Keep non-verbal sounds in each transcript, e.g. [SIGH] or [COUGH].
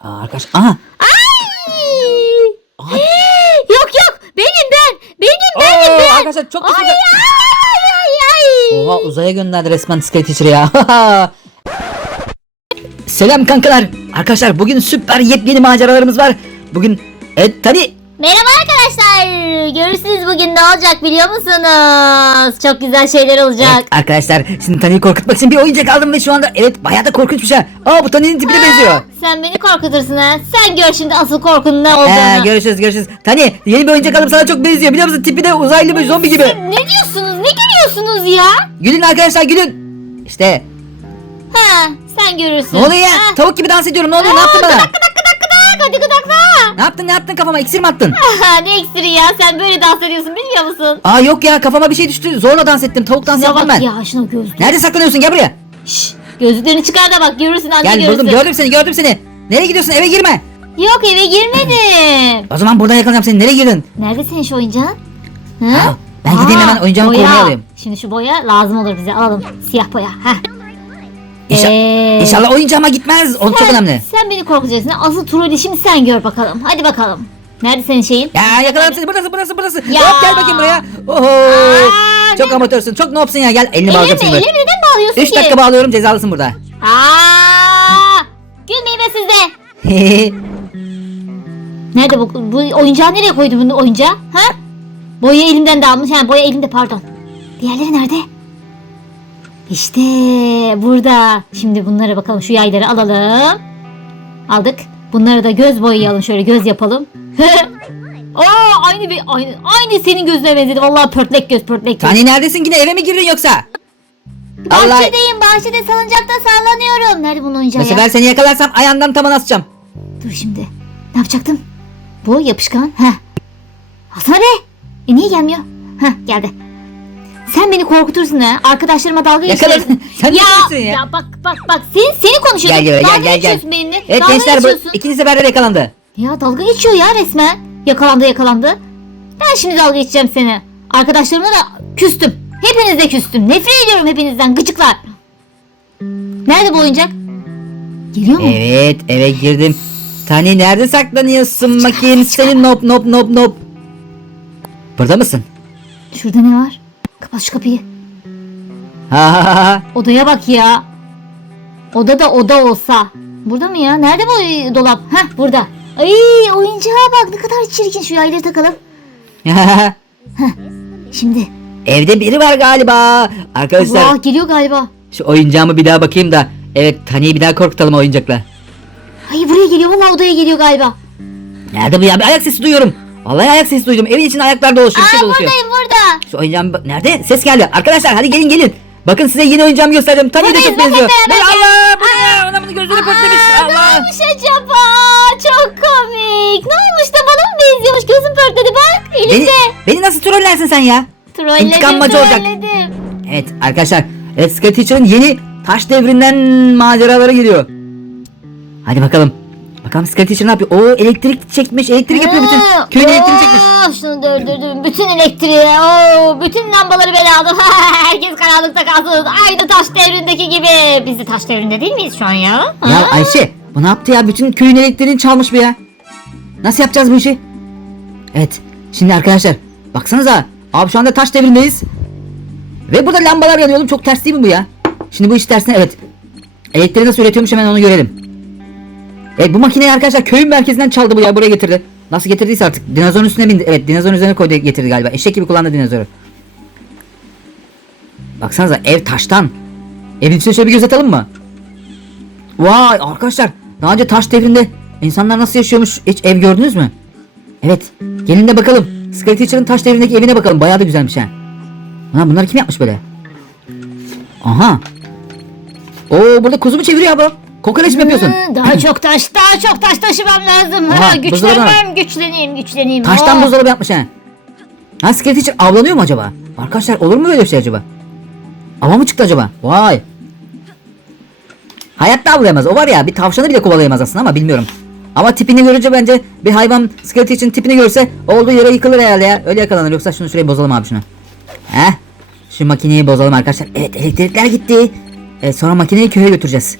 Aa, arkadaş. Aha. Aa, yok yok benim ben. Benim Oo, benim ben. arkadaşlar çok Ay güzel. ay ay ay. Oha uzaya gönderdi resmen Sky Teacher ya. [LAUGHS] Selam kankalar. Arkadaşlar bugün süper yepyeni maceralarımız var. Bugün evet tabii Merhaba arkadaşlar. Görürsünüz bugün ne olacak biliyor musunuz? Çok güzel şeyler olacak. Evet, arkadaşlar şimdi Tani'yi korkutmak için bir oyuncak aldım ve şu anda evet bayağı da korkunç bir şey. Aa bu Tani'nin tipine benziyor. Sen beni korkutursun ha. Sen gör şimdi asıl korkunun ne olduğunu. Ee, görüşürüz görüşürüz. Tani yeni bir oyuncak aldım sana çok benziyor biliyor musun? Tipi de uzaylı bir zombi gibi. ne diyorsunuz? Ne gülüyorsunuz ya? Gülün arkadaşlar gülün. İşte Ha, sen görürsün. ne oluyor ya? Ha. Tavuk gibi dans ediyorum ne oluyor ne yaptın bana? Gıdak. Hadi gıdakla. Ne yaptın ne yaptın kafama iksir mi attın? Ha, [LAUGHS] ne iksiri ya? Sen böyle dans ediyorsun bilmiyor musun? Aa yok ya kafama bir şey düştü zorla dans ettim tavuk dansı Ya yaptım bak ben. ya şuna gözlük. Nerede saklanıyorsun gel buraya. Şşş, gözlüklerini çıkar da bak görürsün anne Gel görürsün. buldum gördüm seni gördüm seni. Nereye gidiyorsun eve girme. Yok eve girmedim. O zaman buradan yakalayacağım seni nereye girdin? Nerede senin şu oyuncağın? Hı? Aa, ben gideyim hemen oyuncağımı boya. korumaya alayım. Şimdi şu boya lazım olur bize alalım. Siyah boya. Heh. İnşa- Ee, İnşallah oyuncağıma gitmez. O çok sen- önemli. Sen beni korkutacaksın. Asıl trolü şimdi sen gör bakalım. Hadi bakalım. Nerede senin şeyin? Ya yakaladım seni burası burası burası. Ya. Hop gel bakayım buraya. Oho. Aa, çok ne- amatörsün çok nopsun ya gel elini bağlayacağım Elimi, seni böyle. elimi neden bağlıyorsun 3 ki? dakika bağlıyorum cezalısın burada. Aa, gülmeyin be siz de. [LAUGHS] Nerede bu, bu oyuncağı nereye koydu bunu oyuncağı? Ha? Boya elimden dağılmış. Ha boya elimde pardon. Diğerleri nerede? İşte burada. Şimdi bunlara bakalım şu yayları alalım. Aldık. Bunları da göz boyayalım şöyle göz yapalım. Aa aynı bir aynı aynı senin gözüne benzedi. Vallahi pörtlek göz pörtlek göz. Tani neredesin yine eve mi girdin yoksa? Allah. Bahçedeyim bahçede salıncakta sallanıyorum. Nerede bunun Bu ya? sefer seni yakalarsam ayağından taban asacağım. Dur şimdi. Ne yapacaktım? Bu yapışkan. Heh. Alsana be. E niye gelmiyor? Heh geldi. Sen beni korkutursun ha. Arkadaşlarıma dalga geçiyorsun. [LAUGHS] Sen ya, diyorsun ya? ya bak bak bak. Sen, seni konuşuyorsun. Gel gel dalga gel gel. gel. geçiyorsun benimle. Evet dalga gençler bu geçiyorsun. ikinci seferler yakalandı. Ya dalga geçiyor ya resmen. Yakalandı yakalandı. Ben şimdi dalga geçeceğim seni. Arkadaşlarıma da küstüm. Hepinizle küstüm. Nefret ediyorum hepinizden gıcıklar. Nerede bu oyuncak? Geliyor mu? Evet eve girdim. Tani nerede saklanıyorsun bakayım senin nop nop nop nop. Burada mısın? Şurada ne var? Kapat şu kapıyı. Odaya bak ya. Oda da oda olsa. Burada mı ya? Nerede bu dolap? Heh burada. Ay oyuncağa bak ne kadar çirkin. Şu yayları takalım. Şimdi. Evde biri var galiba. Arkadaşlar Allah geliyor galiba. şu oyuncağımı bir daha bakayım da. Evet Tani'yi bir daha korkutalım oyuncakla. Ay buraya geliyor. Vallahi odaya geliyor galiba. Nerede bu ya? Bir ayak sesi duyuyorum. Vallahi ayak sesi duydum. Evin içinde ayaklar dolaşıyor. Bir şey Aa dolaşıyor. buradayım burada. Şu oyuncağım nerede? Ses geldi. Arkadaşlar hadi gelin gelin. Bakın size yeni oyuncağımı göstereceğim. Tani'ye de Buradayız, çok benziyor. beraber Allah bu ne ya? Ona bunu gözleri pörtlemiş. Aa, ne Allah. olmuş acaba? Çok komik. Ne olmuş da bana mı benziyormuş? Gözüm pörtledi bak. Beni, Elimde. beni nasıl trollersin sen ya? Trolledim İntikam maçı olacak. trolledim. Evet arkadaşlar. Evet Sky Teacher'ın yeni taş devrinden maceraları geliyor. Hadi bakalım. Bakalım Sky Teacher ne yapıyor? Oo elektrik çekmiş. Elektrik yapıyor bütün. Aa, Köyün elektriğini çekmiş. Şunu dördürdüm. Bütün elektriği. Oo, bütün lambaları ben aldım. [LAUGHS] Herkes karanlıkta kalsın. Aynı taş devrindeki gibi. Biz de taş devrinde değil miyiz şu an ya? Ya Ha? Ayşe bu ne yaptı ya? Bütün köyün elektriğini çalmış bu ya. Nasıl yapacağız bu işi? Evet. Şimdi arkadaşlar baksanıza. Abi şu anda taş devrindeyiz. Ve burada lambalar yanıyor oğlum. Çok ters değil mi bu ya? Şimdi bu iş tersine evet. Elektriği nasıl üretiyormuş hemen onu görelim. Evet bu makineyi arkadaşlar köyün merkezinden çaldı bu ya buraya getirdi. Nasıl getirdiyse artık dinozorun üstüne bindi. Evet dinozorun üzerine koydu getirdi galiba. Eşek gibi kullandı dinozoru. Baksanıza ev taştan. Evin içine şöyle bir göz atalım mı? Vay arkadaşlar daha önce taş devrinde insanlar nasıl yaşıyormuş hiç ev gördünüz mü? Evet gelin de bakalım. Sky taş devrindeki evine bakalım bayağı da güzelmiş ha. Lan bunları kim yapmış böyle? Aha. Oo burada kuzu mu çeviriyor bu? Kokoreç mi yapıyorsun? Hı, Daha çok taş, daha çok taş taşımam lazım. Aha, Ha, güçlenmem, güçleneyim, güçleneyim. Taştan Oo. buzdolabı yapmış ha. Ha Sky Teacher avlanıyor mu acaba? Arkadaşlar olur mu böyle bir şey acaba? Ava mı çıktı acaba? Vay. Hayatta avlayamaz. O var ya bir tavşanı bile kovalayamaz aslında ama bilmiyorum. Ama tipini görünce bence bir hayvan Sky Teacher'ın tipini görse olduğu yere yıkılır herhalde ya. Öyle yakalanır yoksa şunu şuraya bozalım abi şunu. Heh. Şu makineyi bozalım arkadaşlar. Evet elektrikler gitti. Evet sonra makineyi köye götüreceğiz.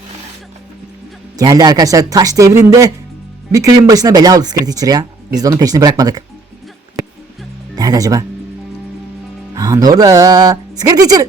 Geldi arkadaşlar taş devrinde bir köyün başına bela oldu Secret Teacher ya. Biz de onun peşini bırakmadık. Nerede acaba? Ha orada. Secret Teacher.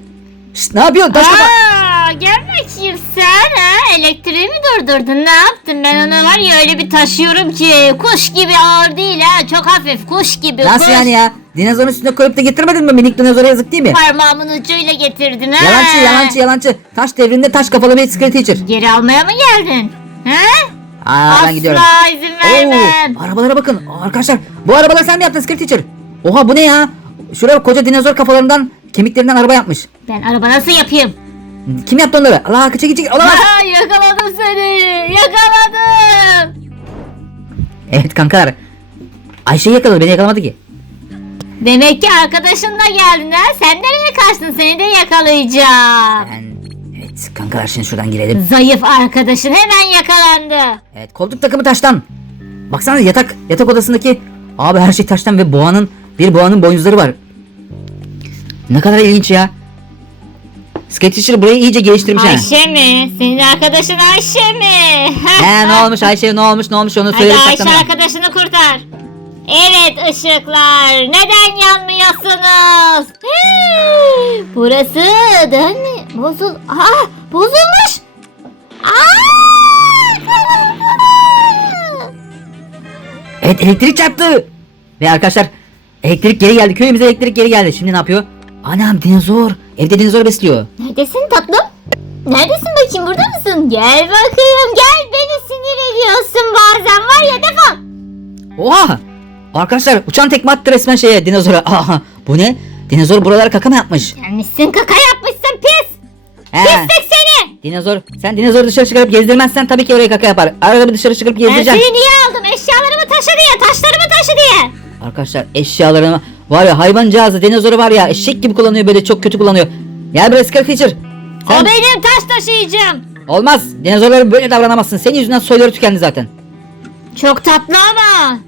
Şşt, ne yapıyorsun? Taş kafa. Aa, gel bakayım sen ha. Elektriği mi durdurdun? Ne yaptın? Ben onu var ya öyle bir taşıyorum ki. Kuş gibi ağır değil ha. Çok hafif. Kuş gibi. Nasıl kuş. yani ya? Dinozorun üstüne koyup da getirmedin mi? Minik dinozora yazık değil mi? Parmağımın ucuyla getirdin ha. Yalancı yalancı yalancı. Taş devrinde taş kafalı bir Secret Teacher. Geri almaya mı geldin? Ha? Aa Asla ben gidiyorum. izin vermem. Oo, arabalara bakın. Aa, arkadaşlar bu arabaları sen mi yaptın Secret Teacher? Oha bu ne ya? Şuraya koca dinozor kafalarından kemiklerinden araba yapmış. Ben araba nasıl yapayım? Kim yaptı onları? Allah kaçı gidecek. Olamaz. Aa, yakaladım seni. Yakaladım. Evet kankalar. Ayşe'yi yakaladı beni yakalamadı ki. Demek ki arkadaşınla geldin ha. Sen nereye kaçtın? Seni de yakalayacağım. Ben... Evet kankalar şimdi şuradan girelim. Zayıf arkadaşın hemen yakalandı. Evet koltuk takımı taştan. Baksana yatak yatak odasındaki abi her şey taştan ve boğanın bir boğanın boynuzları var. Ne kadar ilginç ya. Sketch Teacher burayı iyice geliştirmiş. Ayşe mi? Senin arkadaşın Ayşe mi? He ne olmuş Ayşe ne olmuş ne olmuş onu Hadi söyleriz Ayşe arkadaşını kurtar. Evet ışıklar. Neden yanmıyorsunuz? Hii, Burası değil mi? Bozul. Aa, bozulmuş. Aa! Evet elektrik çarptı. Ve arkadaşlar elektrik geri geldi. Köyümüze elektrik geri geldi. Şimdi ne yapıyor? Anam dinozor. Evde dinozor besliyor. Neredesin tatlım? Neredesin bakayım burada mısın? Gel bakayım gel beni sinir ediyorsun bazen var ya defol. Oha! Arkadaşlar uçan tekme attı resmen şeye dinozora. [LAUGHS] Aha, bu ne? Dinozor buralara kaka mı yapmış? Gelmişsin kaka yapmışsın pis. He. Pislik seni. Dinozor. Sen dinozoru dışarı çıkarıp gezdirmezsen tabii ki oraya kaka yapar. Arada bir dışarı çıkarıp Ben seni niye aldım? Eşyalarımı taşı diye, taşlarımı taşı diye. Arkadaşlar eşyalarını var ya hayvancağızı dinozoru var ya eşek gibi kullanıyor böyle çok kötü kullanıyor. Gel buraya Teacher. Sen... O benim taş taşıyıcım. Olmaz. Dinozorlara böyle davranamazsın. Senin yüzünden soyları tükendi zaten. Çok tatlı ama.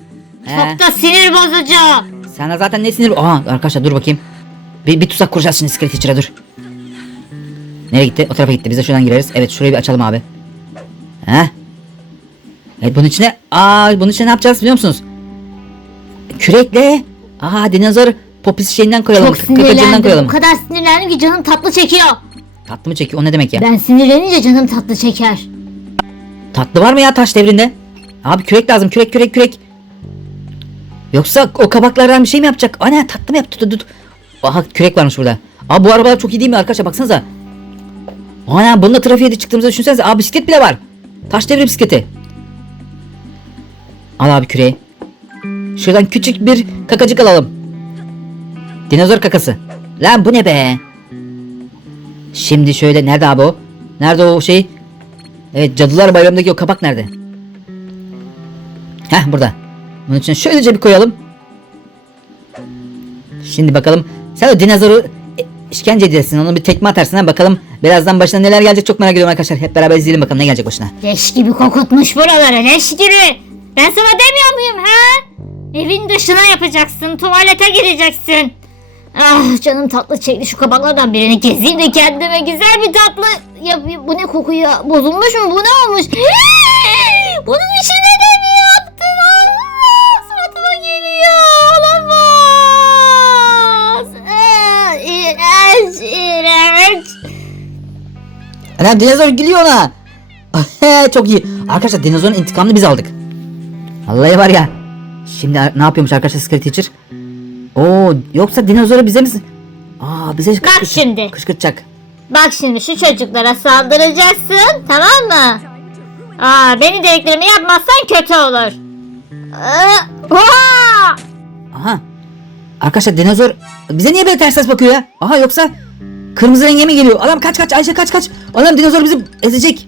He. Çok da sinir bozucu. Sana zaten ne sinir... Aha arkadaşlar dur bakayım. Bir, bir tuzak kuracağız şimdi Scar Teacher'a dur. Nereye gitti? O tarafa gitti. Biz de şuradan gireriz. Evet şurayı bir açalım abi. Heh. Evet bunun içine... Aa bunun içine ne yapacağız biliyor musunuz? Kürekle... Aa dinozor popis şeyinden koyalım. Çok Kıkırcığından sinirlendim. koyalım. O kadar sinirlendim ki canım tatlı çekiyor. Tatlı mı çekiyor? O ne demek ya? Ben sinirlenince canım tatlı çeker. Tatlı var mı ya taş devrinde? Abi kürek lazım. Kürek kürek kürek. Yoksa o kabaklardan bir şey mi yapacak? Ana tatlı mı yaptı? Tut, tut. Aha kürek varmış burada. Abi bu arabalar çok iyi değil mi arkadaşlar? Baksanıza. Ana bununla trafiğe de çıktığımızda düşünsenize. Abi bisiklet bile var. Taş devri bisikleti. Al abi küreği. Şuradan küçük bir kakacık alalım. Dinozor kakası. Lan bu ne be? Şimdi şöyle nerede abi o? Nerede o şey? Evet Cadılar Bayramı'ndaki o kapak nerede? Heh burada. Bunun için şöylece bir koyalım. Şimdi bakalım. Sen o dinozoru e, işkence edersin. Onu bir tekme atarsın ha bakalım. Birazdan başına neler gelecek çok merak ediyorum arkadaşlar. Hep beraber izleyelim bakalım ne gelecek başına. Leş gibi kokutmuş buraları leş gibi. Ben sana demiyor muyum ha? Evin dışına yapacaksın. Tuvalete gireceksin. Ah canım tatlı çekti şu kabaklardan birini gezeyim de kendime güzel bir tatlı yapayım. Bu ne koku ya? Bozulmuş mu? Bu ne olmuş? Anam dinozor gülüyor ona. [LAUGHS] çok iyi. Arkadaşlar dinozorun intikamını biz aldık. Vallahi var ya. Şimdi ne yapıyormuş arkadaşlar Scary Teacher? Oo yoksa dinozoru bize mi? Aa bize kışkırt- şimdi. Kışkırtacak. Bak şimdi şu çocuklara saldıracaksın tamam mı? Aa, beni dediklerimi yapmazsan kötü olur. Aa! Aha. Arkadaşlar dinozor bize niye böyle ters ters bakıyor ya? Aha yoksa kırmızı renge mi geliyor? Adam kaç kaç Ayşe kaç kaç. Adam dinozor bizi ezecek.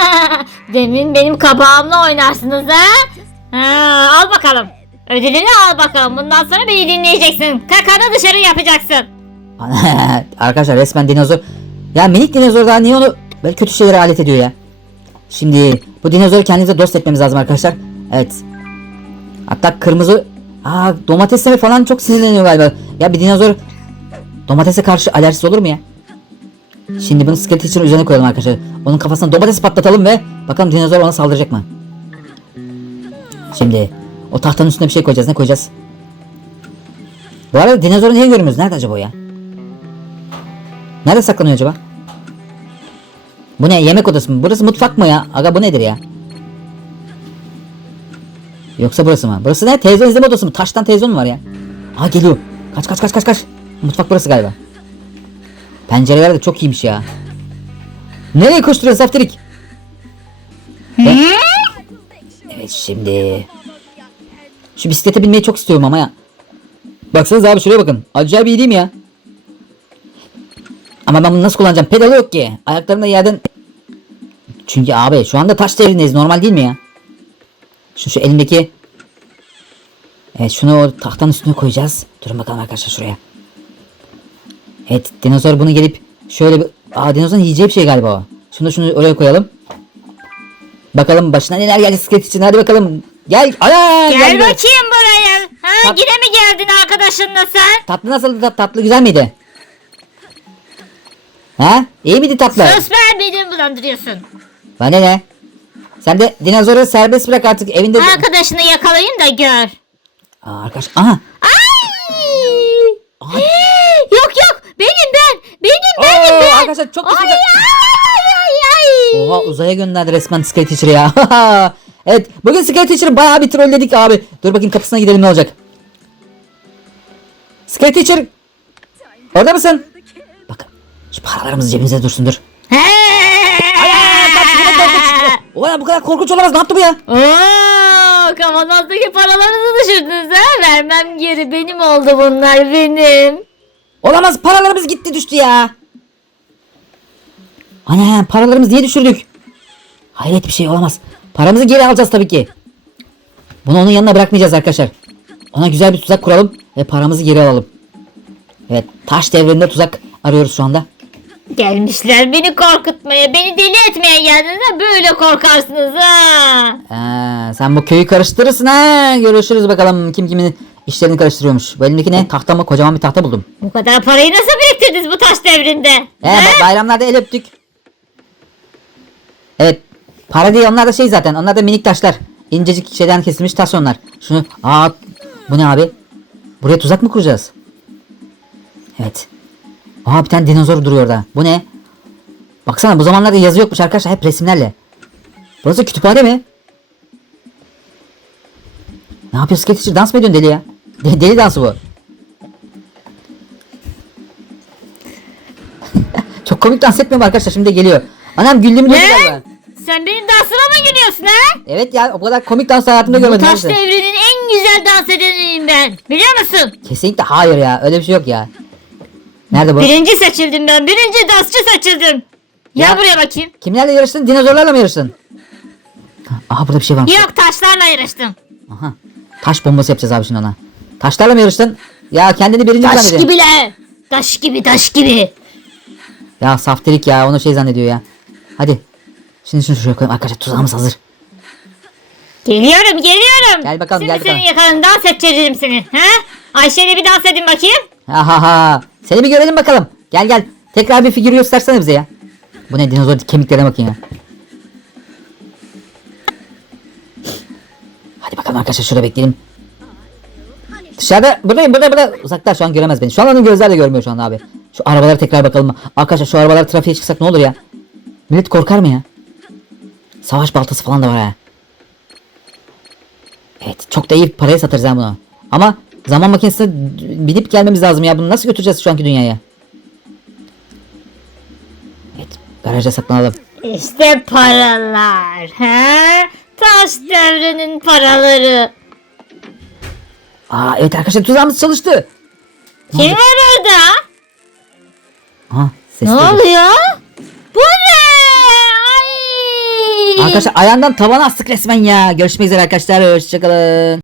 [LAUGHS] Demin benim kabağımla oynarsınız ha? ha? Al bakalım. Ödülünü al bakalım. Bundan sonra beni dinleyeceksin. Kakanı dışarı yapacaksın. [LAUGHS] Arkadaşlar resmen dinozor. Ya minik dinozorlar niye onu böyle kötü şeylere alet ediyor ya? Şimdi bu dinozoru kendimize dost etmemiz lazım arkadaşlar. Evet. Hatta kırmızı Aa domatesleri falan çok sinirleniyor galiba. Ya bir dinozor domatese karşı alerjisi olur mu ya? Şimdi bunu Skelet için üzerine koyalım arkadaşlar. Onun kafasına domates patlatalım ve bakalım dinozor ona saldıracak mı? Şimdi o tahtanın üstüne bir şey koyacağız. Ne koyacağız? Bu arada dinozoru niye görmüyoruz? Nerede acaba o ya? Nerede saklanıyor acaba? Bu ne? Yemek odası mı? Burası mutfak mı ya? Aga bu nedir ya? Yoksa burası mı? Burası ne? Televizyon izleme odası mı? Taştan televizyon mu var ya? Aa geliyor. Kaç kaç kaç kaç kaç. Mutfak burası galiba. Pencereler de çok iyiymiş ya. Nereye koşturuyorsun Saftirik? Evet şimdi. Şu bisiklete binmeyi çok istiyorum ama ya. Baksanız abi şuraya bakın. Acayip iyi değil mi ya? Ama ben bunu nasıl kullanacağım? Pedalı yok ki. Ayaklarımda yerden... Çünkü abi şu anda taş devrindeyiz. Normal değil mi ya? Şu şu elimdeki... Evet şunu o tahtanın üstüne koyacağız. Durun bakalım arkadaşlar şuraya. Evet dinozor bunu gelip şöyle bir... Aa dinozorun yiyeceği bir şey galiba o. Şunu şunu oraya koyalım. Bakalım başına neler geldi skelet için. Hadi bakalım. Gel. Ana, Gel geldi. bakayım buraya. Ha, Tat- yine mi geldin arkadaşınla sen? Tatlı nasıldı tat- tatlı güzel miydi? Ha? İyi miydi tatlı? Sus be beni bulandırıyorsun. Bana ne? Sen de dinozoru serbest bırak artık evinde. Arkadaşını yakalayayım da gör. Aa, arkadaş. Aha. Ay! Ay. Benim ben. Benim Oo, benim ben. arkadaşlar çok ay, güzel. ay ay ay. Oha uzaya gönderdi resmen Sky Teacher'ı ya. [LAUGHS] evet bugün Sky Teacher'ı bayağı bir trolledik abi. Dur bakayım kapısına gidelim ne olacak. Sky Teacher. Orada mısın? Bakın şu paralarımız cebimizde dursun dur. Oha bu kadar korkunç olamaz ne yaptı bu ya? Oo, kavanozdaki paralarınızı düşürdünüz ha? Vermem geri benim oldu bunlar benim. Olamaz paralarımız gitti düştü ya. Ana paralarımızı niye düşürdük? Hayret bir şey olamaz. Paramızı geri alacağız tabii ki. Bunu onun yanına bırakmayacağız arkadaşlar. Ona güzel bir tuzak kuralım ve paramızı geri alalım. Evet taş devrinde tuzak arıyoruz şu anda. Gelmişler beni korkutmaya, beni deli etmeye geldiniz ha böyle korkarsınız ha. Aa, sen bu köyü karıştırırsın ha. Görüşürüz bakalım kim kimin işlerini karıştırıyormuş. Bu elimdeki ne? Tahta mı? Kocaman bir tahta buldum. Bu kadar parayı nasıl biriktirdiniz bu taş devrinde? Ha? ba- bayramlarda el öptük. Evet. Para değil onlar da şey zaten. Onlar da minik taşlar. İncecik şeyden kesilmiş taş onlar. Şunu aa bu ne abi? Buraya tuzak mı kuracağız? Evet. Aa bir tane dinozor duruyor orada. Bu ne? Baksana bu zamanlarda yazı yokmuş arkadaşlar hep resimlerle. Burası kütüphane mi? Ne yapıyorsun Sketcher? Dans mı ediyorsun deli ya? De- deli dansı bu. Çok komik dans etmiyorum arkadaşlar şimdi geliyor. Anam güldüğümü Ne? galiba. Sen benim dansıma mı gülüyorsun ha? Evet ya o kadar komik dans hayatımda Bu görmedim. taş neyse. devrinin en güzel dans edeniyim ben. Biliyor musun? Kesinlikle hayır ya öyle bir şey yok ya. Nerede bu? Birinci seçildim ben. Birinci dansçı seçildim. Gel Ya- buraya bakayım. Kimlerle yarıştın? Dinozorlarla mı yarıştın? Aha burada bir şey var. Yok taşlarla yarıştım. Aha. Taş bombası yapacağız abi şimdi ona. Taşlarla mı yarıştın? Ya kendini birinci Taş zannediyorsun? gibiler. Taş gibi taş gibi. Ya saftirik ya onu şey zannediyor ya. Hadi. Şimdi şunu şuraya koyalım. Arkadaşlar tuzağımız hazır. Geliyorum geliyorum. Gel bakalım, Şimdi gel bakalım. senin yakalarını dans ettireceğim seni. Ha? Ayşe'yle bir dans edin bakayım. Ha ha ha. Seni bir görelim bakalım. Gel gel. Tekrar bir figür göstersene bize ya. Bu ne dinozor kemiklerine bakın ya. Hadi bakalım arkadaşlar şurada bekleyelim. Dışarıda buradayım burada burada. Uzaklar şu an göremez beni. Şu an onun gözler de görmüyor şu an abi. Şu arabalara tekrar bakalım. Arkadaşlar şu arabalar trafiğe çıksak ne olur ya. Millet korkar mı ya? Savaş baltası falan da var ha. Evet çok da iyi paraya satarız ha bunu. Ama zaman makinesine binip gelmemiz lazım ya. Bunu nasıl götüreceğiz şu anki dünyaya? Evet garaja saklanalım. İşte paralar. Ha? Taş devrinin paraları. Aa evet arkadaşlar tuzağımız çalıştı. Kim var orada? Aha ses Ne geliyor. oluyor? Bu ne? Ay. Arkadaşlar ayağından tavana astık resmen ya. Görüşmek üzere arkadaşlar. Hoşçakalın.